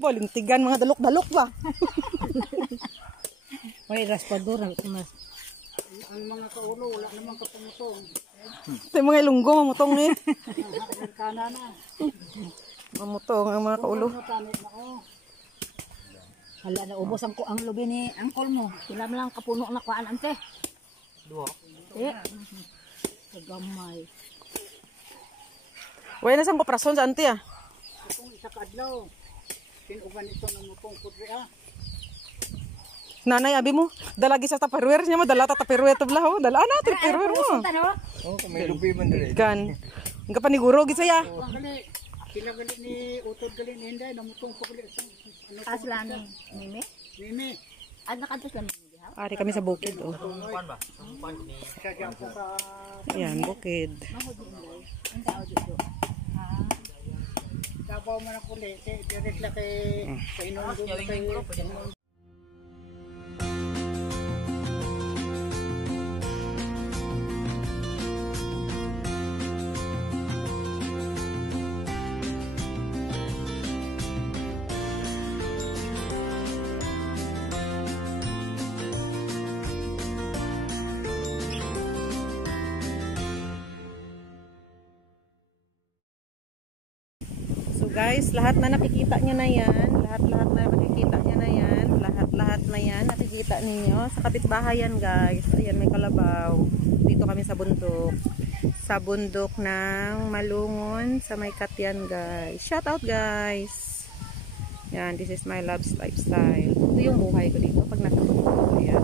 Bolintigan, mga dalok-dalok ba? May raspador. Ang mga kaulo, wala namang kapumutong. Ito yung mga ilunggo, mamutong eh. Kana na. Mamutong ang mga kaulo. Hala, naubos ang lubi ni angkol mo. Sila lang kapuno na kuhaan, ante. Dua. Eh. Kagamay. Wala na siyang paprason sa auntie ah. Itong isa kadlaw. Pinuban ito ng mutong kudri ah. Nanay, abi mo, dalagi sa tupperware niya mo, dala ta tupperware to blaho. Dala na tupperware mo. Oh, may lubi man dire. Gan. Ang kapaniguro gid saya. Gali. Pila gali ni utod gali ni Inday na mutong ko gali sa ano Aslan Mimi. Mimi. Ano kadto sa Mimi diha? Ari kami sa bukid oh. Sumpan ba? Sumpan ni kaya po ka. Ayan, bukid. Mahod Inday. Ang tao dito. Dabaw man ako le, direct la kay sa inom kay Guys, lahat na nakikita nyo na yan, lahat na nakikita nyo na yan, lahat na yan nakikita ninyo sa kapitbahay yan guys. Ayan, may kalabaw dito kami sa bundok ng Malungon sa may Katyan guys. Shout out guys. Yan, this is my love's lifestyle. Ito yung buhay ko dito pag nasa bundok. Ayan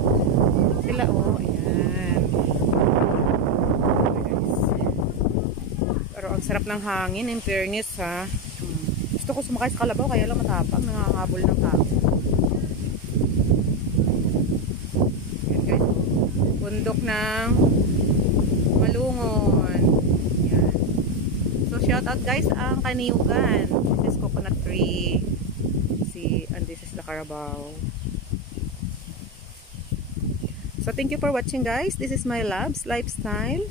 sila oh, ayan guys. Pero ang sarap ng hangin, in fairness ha. Gusto ko sumakay sa kalabaw kaya lang matapang, nangangahabol ng tao. Yan guys, bundok ng Malungon. Yan. So shout out guys ang Kaniyugan. This is coconut tree. See, and this is the Carabao. So thank you for watching guys. This is my love's lifestyle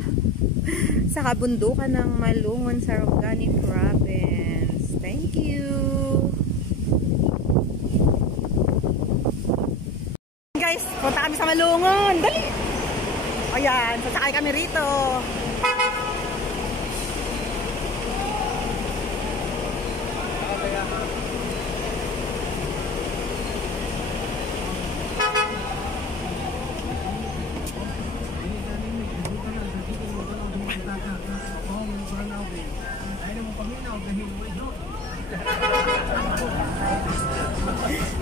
sa kabundukan ng Malungon sa Rongani Province. Thank you. Guys, punta kami sa Malungon. Dali. Ayan, sasakay kami rito.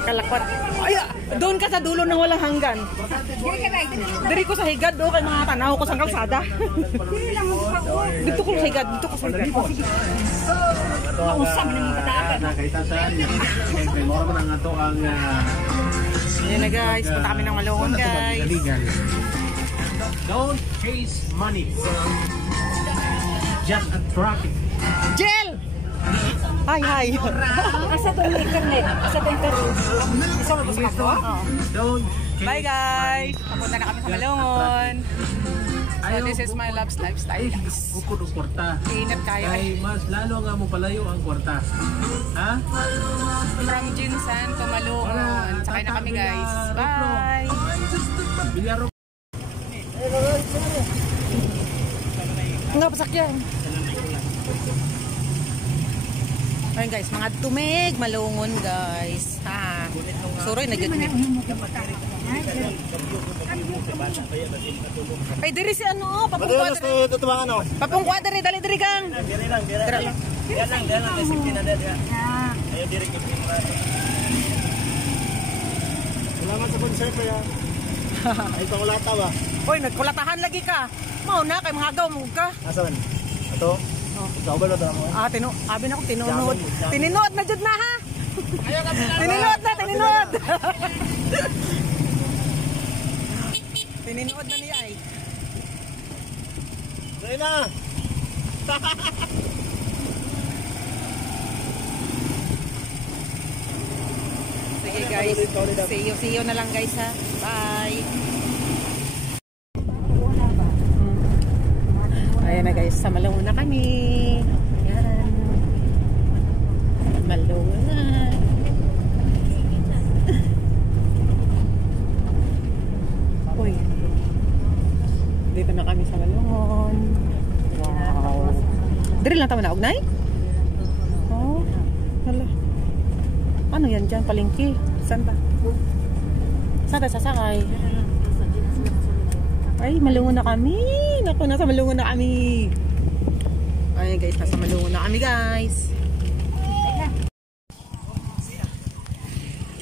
Kalakot. Ay, doon ka sa dulo ng walang hanggan. Diri ko sa higad do kay mga tanaw ko sa kalsada. Dito ko sa higad, dito ko sa higad. Mausap ng pataakan. Nakita sa mo man ang ato ang Yan na guys, punta kami ng Malungon guys. Don't chase money. Just attract it. Jel! Hi. Asa to yung internet? Asa to yung internet? Isa mo ba sa Don't Bye guys! Papunta na kami sa Malungon. So this is my love's lifestyle guys. Bukod ang kwarta. Ingat kayo. Ay, mas lalo nga mo palayo ang kwarta. Ha? From Jinsan to Malungon. Sakay na kami guys. Bye! Bilyaro. Nga, pasakyan. Ayun guys, mga tumig, Malungon guys. Ha. Suroy na dyan. Ay, diri si ano, papungkwa diri. Papungkwa diri, dali kang. Diri lang. Diyan lang, disipline na dyan. Ayaw diri kipin pa. Salamat sa bonsai pa yan. Ay, pangulata ba? Uy, nagkulatahan lagi ka. Mau na, kay mga agaw mo ka. Asan? Ito? Ikaw ba na mo? Abi na ko tinunood. Tininod na jud na ha. Tininod na. Tininod na niya ay. Dali na. Sige guys. See you na lang guys ha. Bye. Ayan na guys, sa Malungon na kami. Ayan. Malungon na. lang tama na, Ugnay? Oh, hala. Ano yan dyan, palengke? Saan ba? Saan tayo sasakay? Ay, Malungon na kami. Naku, nasa Malungon na kami. Ay guys, nasa Malungon na kami guys.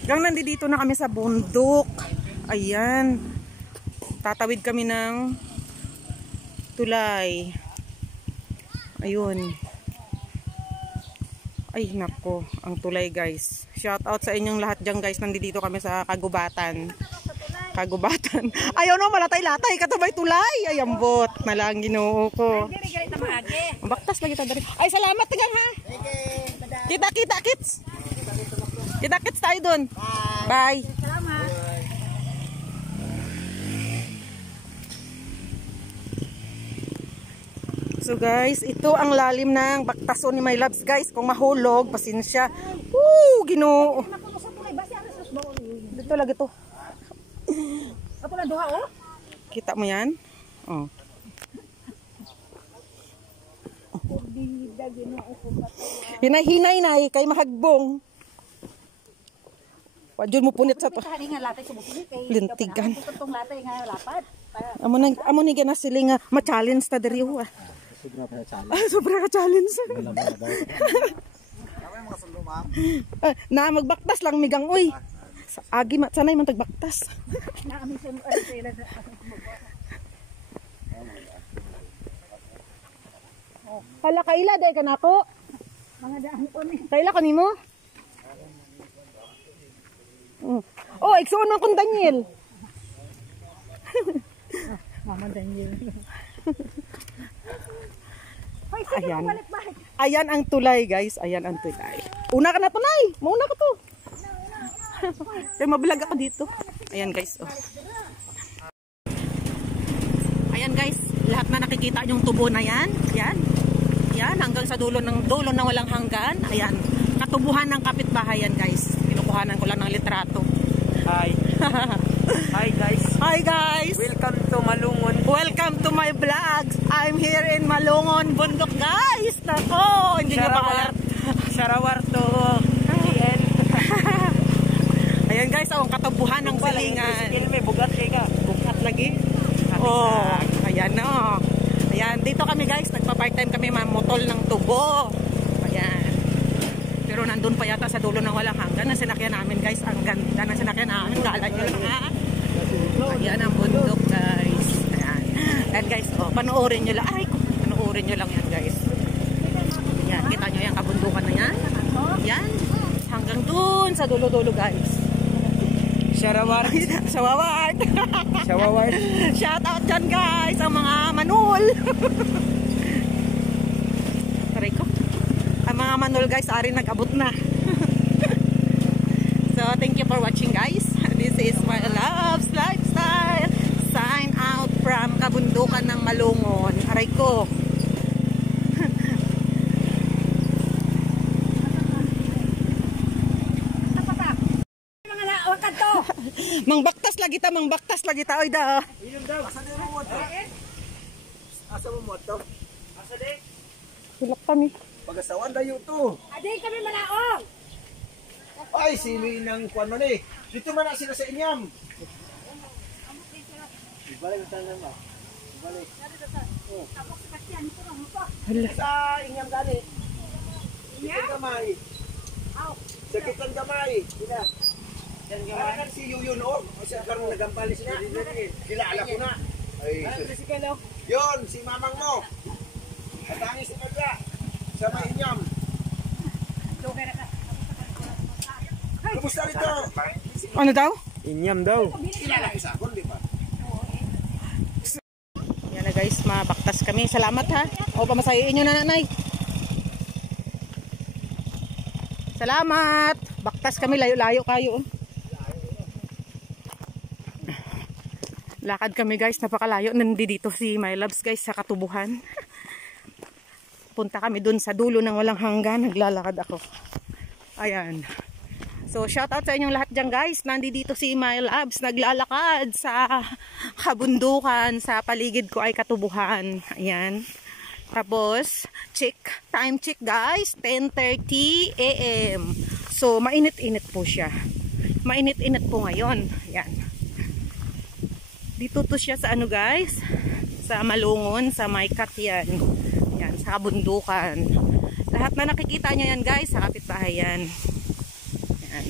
Gang nandito na kami sa bundok. Ayan. Tatawid kami ng tulay. Ayun. Ay nako, ang tulay guys. Shout out sa inyong lahat dyan guys. Nandito kami sa Kagubatan. Kagubatan. Ayaw no, malatay-latay. Katabay tulay. Ay, ambot. Nalang Ginoo ko. Baktas lagi tayo dari. Ay, salamat tagang ha. Kita kits. Kita kits tayo dun. Bye. Salamat. So guys, ito ang lalim ng baktason ni My Loves guys. Kung mahulog, pasensya. Woo, Ginoo. Dito lagi to. Ato na duha oh. Kita mo yan? Oh. Hinay-hinay na kay mahagbong. Wajud mo punit sa to. Lintigan. Amo ni gana sila nga ma-challenge ta diri ho. Sobra ka challenge. Na magbaktas lang migang oy. Agi sanay man tagbaktas. Hala kaila day kanako. Mga daan ko ni. Kaila kanimo? Oh, igsuon man kun Daniel. Mama Daniel. Ayan. Ayan ang tulay, guys. Ayan ang tulay. Una ka na to, Nay. Mauna ka to. Kaya mablog ako dito. Ayan, guys. Oh. Ayan, guys. Lahat na nakikita yung tubo na yan. Yan. Yan. Hanggang sa dulo ng walang hanggan. Ayan. Katubuhan ng kapitbahay yan, guys. Kinukuhanan ko lang ng litrato. Hi. Hi guys. Hi, guys. Welcome to Malungon. Welcome to my vlog. I'm here in Malungon, Bundok, guys. Nako, hindi nyo ba? Sarawar to GN. Ayan guys, ang katabuhan ng silingan. May bugat ka. Bukat lagi. Oh, ayan no. Ayan, dito kami guys, nagpa-part-time kami mamutol ng tubo. Ayan. Pero nandun pa yata sa dulo ng walang hanggan na sinakyan namin guys. Ang ganda ng sinakyan namin. Kala nyo lang ha. Ayan ang bundok guys. Ayan. Ayan guys, oh, panoorin nyo lang. Ay, panoorin nyo lang yan guys. Ayan, kita nyo yung kabundukan na yan. Ayan. Hanggang dun sa dulo-dulo guys. Sarawar. Sawaward. Sarawar. Shout out dyan guys, ang mga manul. Taray ko. Ang mga manul guys, ari nag-abot na. So, thank you for watching guys. This is My Loves Lifestyle. Sign out from kabundukan ng Malungon. Aray ko. Mangbaktas lagi ta oy da. Iyon daw. Asa din mo to? Asa mo to? Asa din? Silak kami. Pagasawan dayo to. Aday kami malaong. Ay, sino inang kuan man eh. Dito man na sila sa inyam. Ibalik tanan ba? Ibalik. Sa inyam gani. Inyam gamay. Aw. Sakit ang gamay. Sila. Kan si Yuyon o siya karon nagambali siya. Kilala ko na. Ay, yun, si mamang mo. Katangi si Pedra. Sa may inyam. Kumusta rito? Ano daw? Inyam daw. Kilala isa ko, di ba? Yan na guys, mabaktas kami. Salamat ha. O, pamasahiin nyo na nanay. Salamat. Baktas kami, layo-layo kayo. Lakad kami guys, napakalayo. Nandito si My Loves guys sa katubuhan. Punta kami dun sa dulo ng walang hanggan. Naglalakad ako. Ayan. So shout out sa inyong lahat dyan guys. Nandito si My Loves naglalakad sa kabundukan. Sa paligid ko ay katubuhan. Ayan. Tapos, time check guys, 10:30 AM. So, mainit-init po siya. Mainit-init po ngayon. Yan. Dito to siya sa ano guys, sa Malungon, sa Maykat yan. Yan, sa kabundukan. Lahat na nakikita nyo yan guys, sa kapitbahay yan. Yan.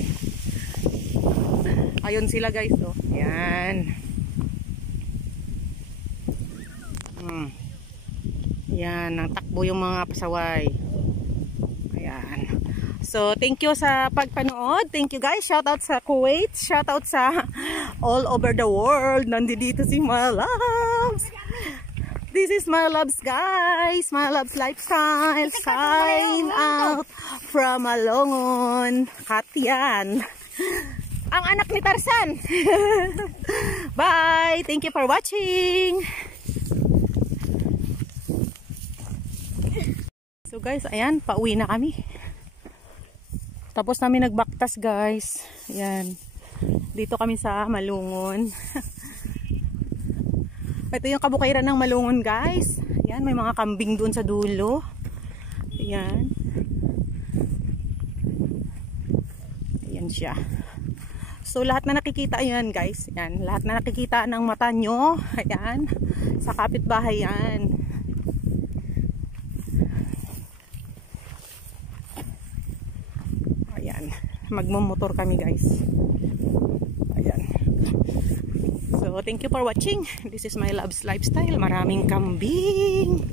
Ayun sila guys, oh. Yan. Yan, nang takbo yung mga pasaway. Ayan. So, thank you sa pagpanood. Thank you guys. Shout out sa Kuwait. Shout out sa all over the world. Nandito si My Loves. This is My Loves guys. My Loves Lifestyle. Sign out from Malungon. Katian. Ang anak ni Tarzan. Bye. Thank you for watching. So guys, ayan, pauwi na kami. Tapos namin nagbaktas guys. Ayan. Dito kami sa Malungon. Ito yung kabukayran ng Malungon guys. Ayan, may mga kambing doon sa dulo. Ayan. Ayan siya. So lahat na nakikita yan guys. Ayan, lahat na nakikita ng mata nyo. Ayan. Sa kapitbahay yan. Magmumotor kami guys. Ayan. So thank you for watching. This is My Loves Lifestyle. Maraming kambing.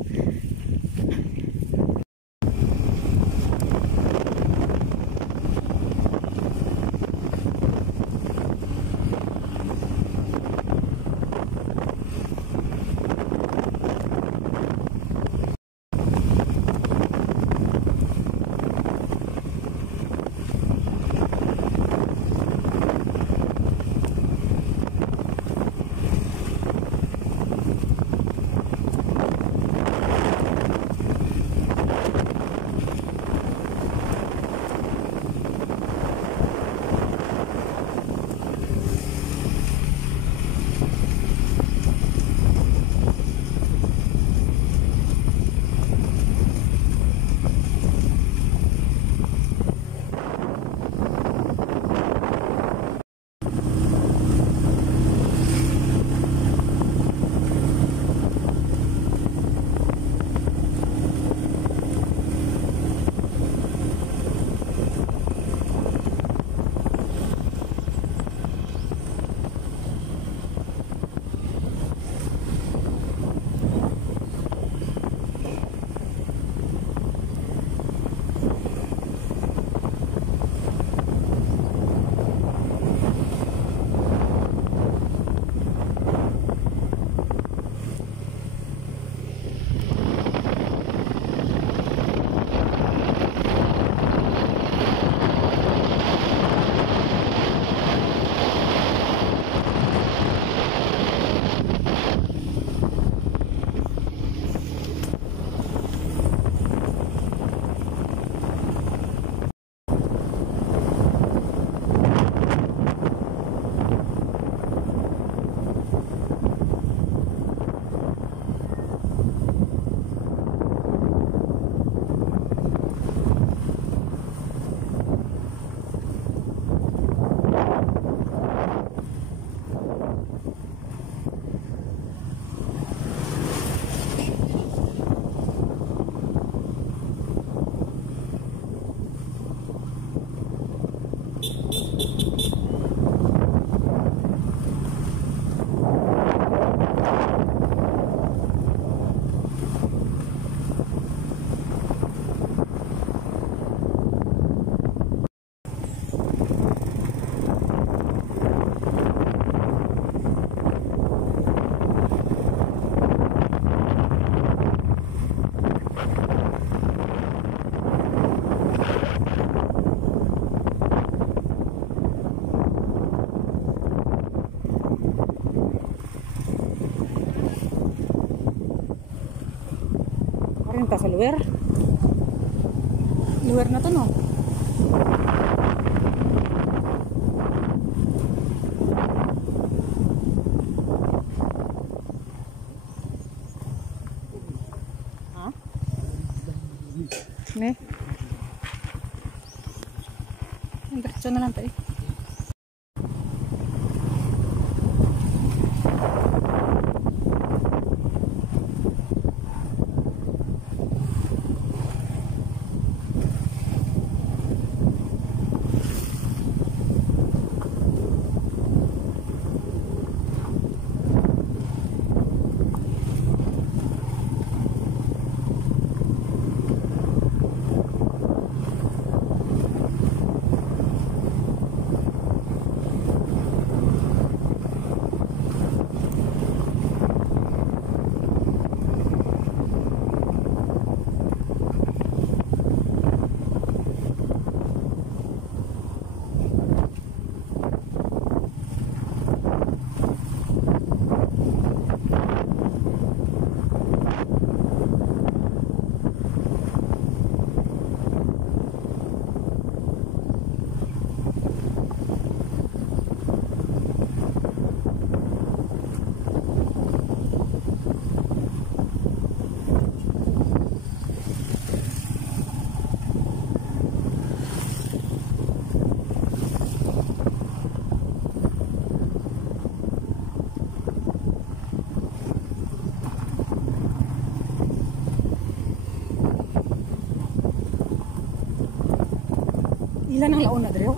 Ta sa luwer. Luwer na to no. Ha? Diretso na lang tayo. Ilan ang laon na dre?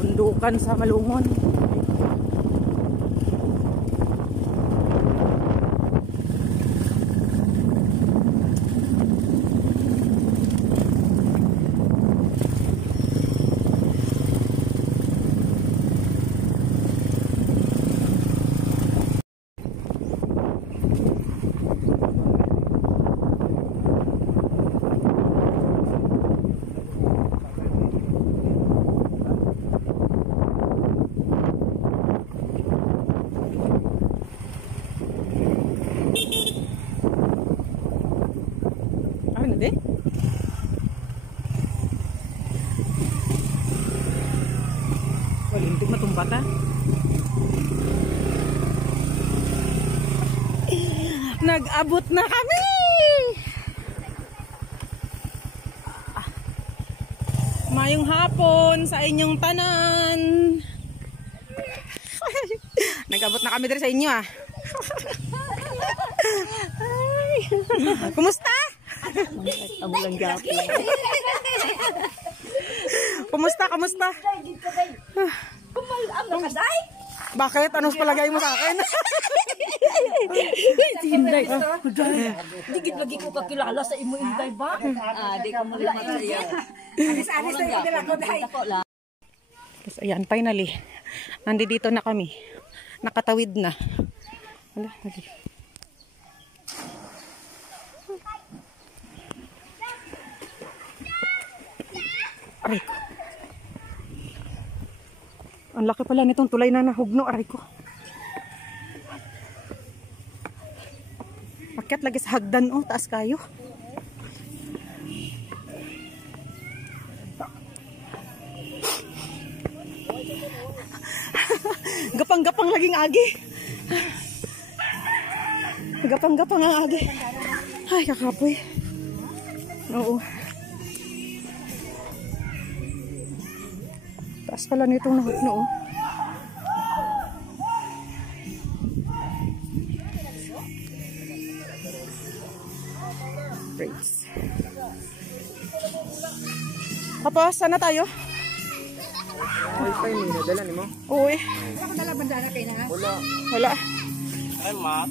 Bundukan sa Malungon. Hindi? Walintig matumpat ha. Nag-abot na kami! Mayong hapon sa inyong tanan. Nag-abot na kami dito sa inyo ah. Kumusta? Amulang gapi. Kumusta? Kumusta? Bakit? Anong palagay mo sa akin? Inday. Digit lagi ko kakilala sa imo Inday ba? Di ka mo limat sa iya. Anis-anis na yung nila ko dahi. Tapos ayan, finally. Nandito na kami. Nakatawid na. Wala, lagi. Aray ko. Ang laki pala nitong tulay na nahugno. Aray ko. Akyat lagi sa hagdan. Oh, taas kayo. Gapang-gapang laging agi. Gapang-gapang ang agi. Ay, kakapoy. Oo. Taas pala nitong nahugno, oh. Braids. Tapos, sana tayo? Wi-Fi ni nadala ni mo? Uy. Wala ka dala bandana kayo na? Wala. Wala. Ay, ma.